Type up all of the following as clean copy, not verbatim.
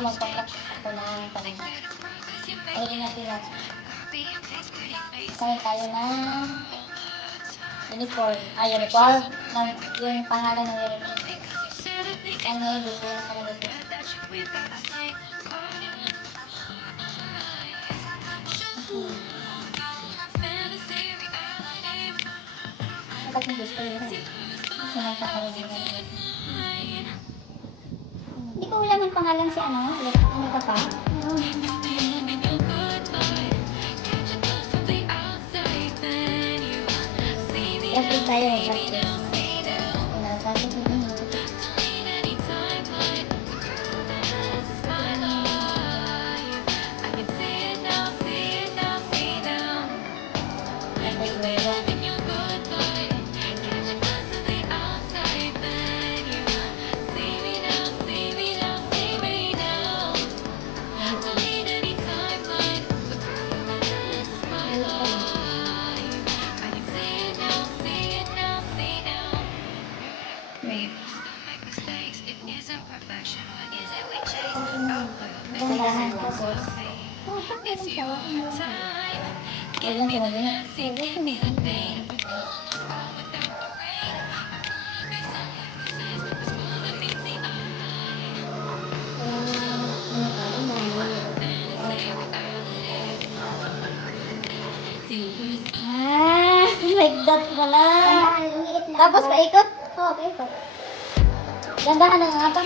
magpapractice ako ng pangalan. Ay, natin na. Kaya tayo na uniform. Uniform. Yung pangalan ng uniform. Ano yung gusto na talaga ito? Dapat yung gusto yun. Sinasakawin yun. Hindi ko alam ang pangalan si ano. Ano ka pa? Practice tayo. Like that pala. Tapos paikot? Oo, paikot. Gandahan na nga pa.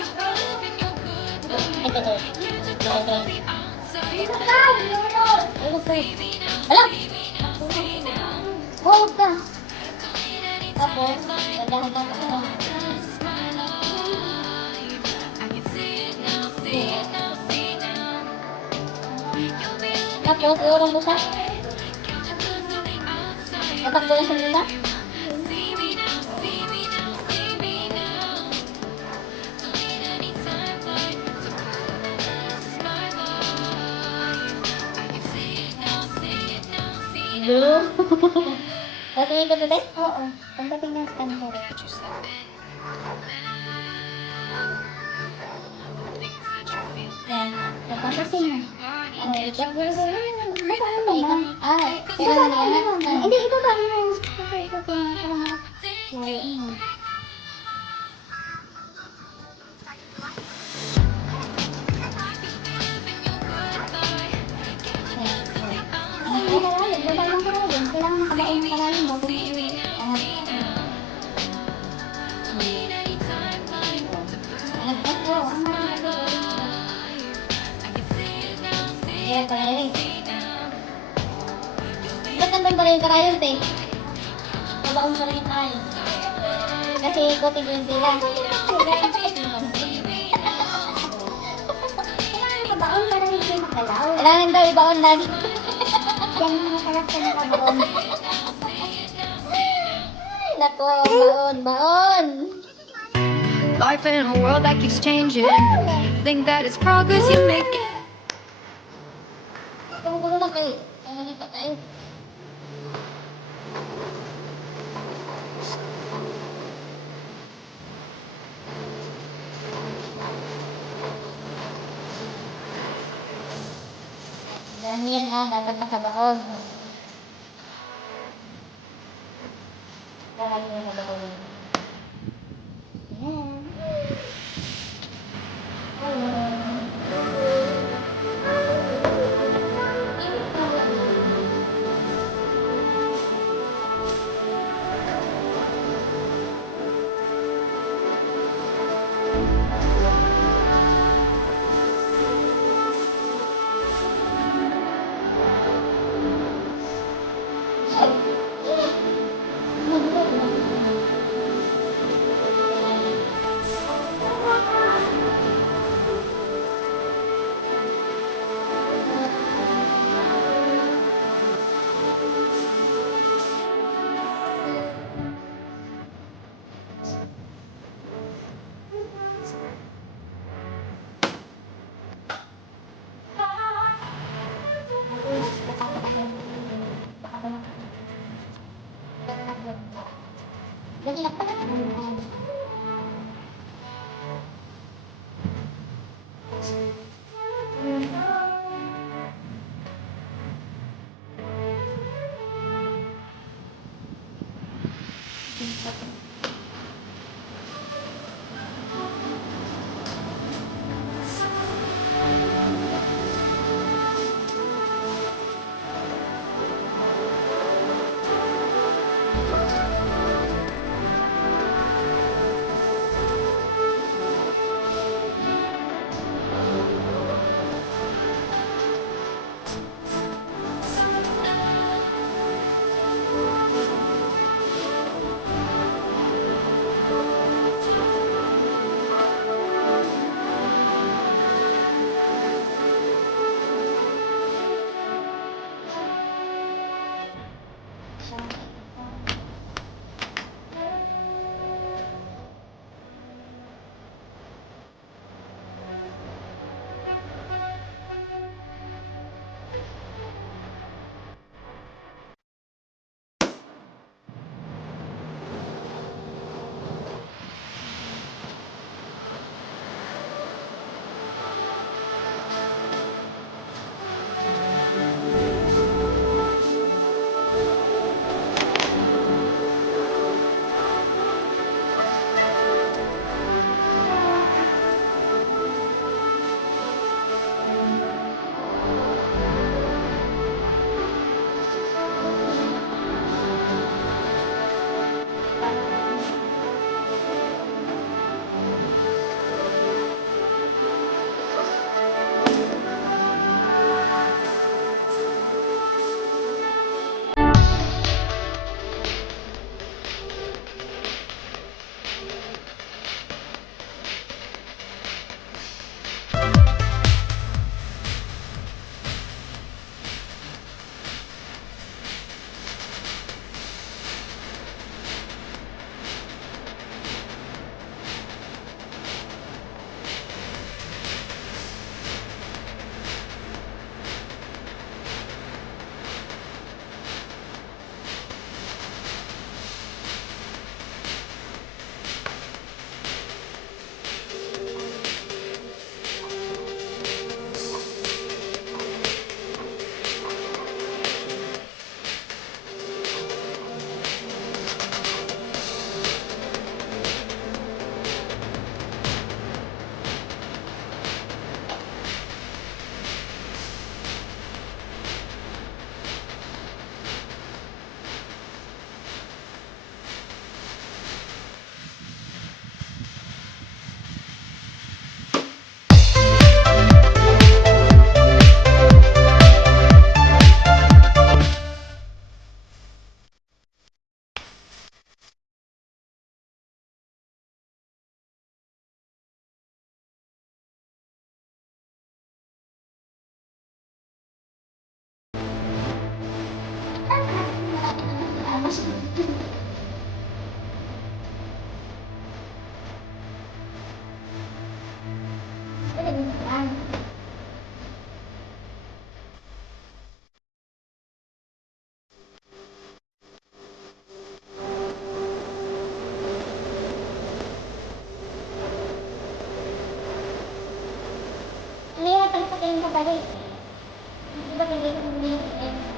Ito. Alam! Huwag ka. Tapos, gandahan na pa. Tapos, urong mo sa? Natakbo na sa nila? Blue? Tatingin ko today? Oo. Pagdating ng scan ko. Yan. Napapasing na. Hindi, ito ba? Ito ba? Kailangan makabaon ng kalalim mo. Ayan, kalalim. Ba't nandun pala yung karayos eh? Mabaon pala yung karayos. Kasi ikotin ko yung sila. Mabaon pala yung sila makalaw. Kailangan daw ibaon lagi. Diyan mga karakter na baon. Naku, baon. Life in a world that keeps changing. Think that it's progress you make it. Tunggulo na kayo. Ano pa tayo? Dahil dapat nakabaon. Dapat nakabaon. Ayan. tingin ko pala eh. Di ba pwede ko bumili ng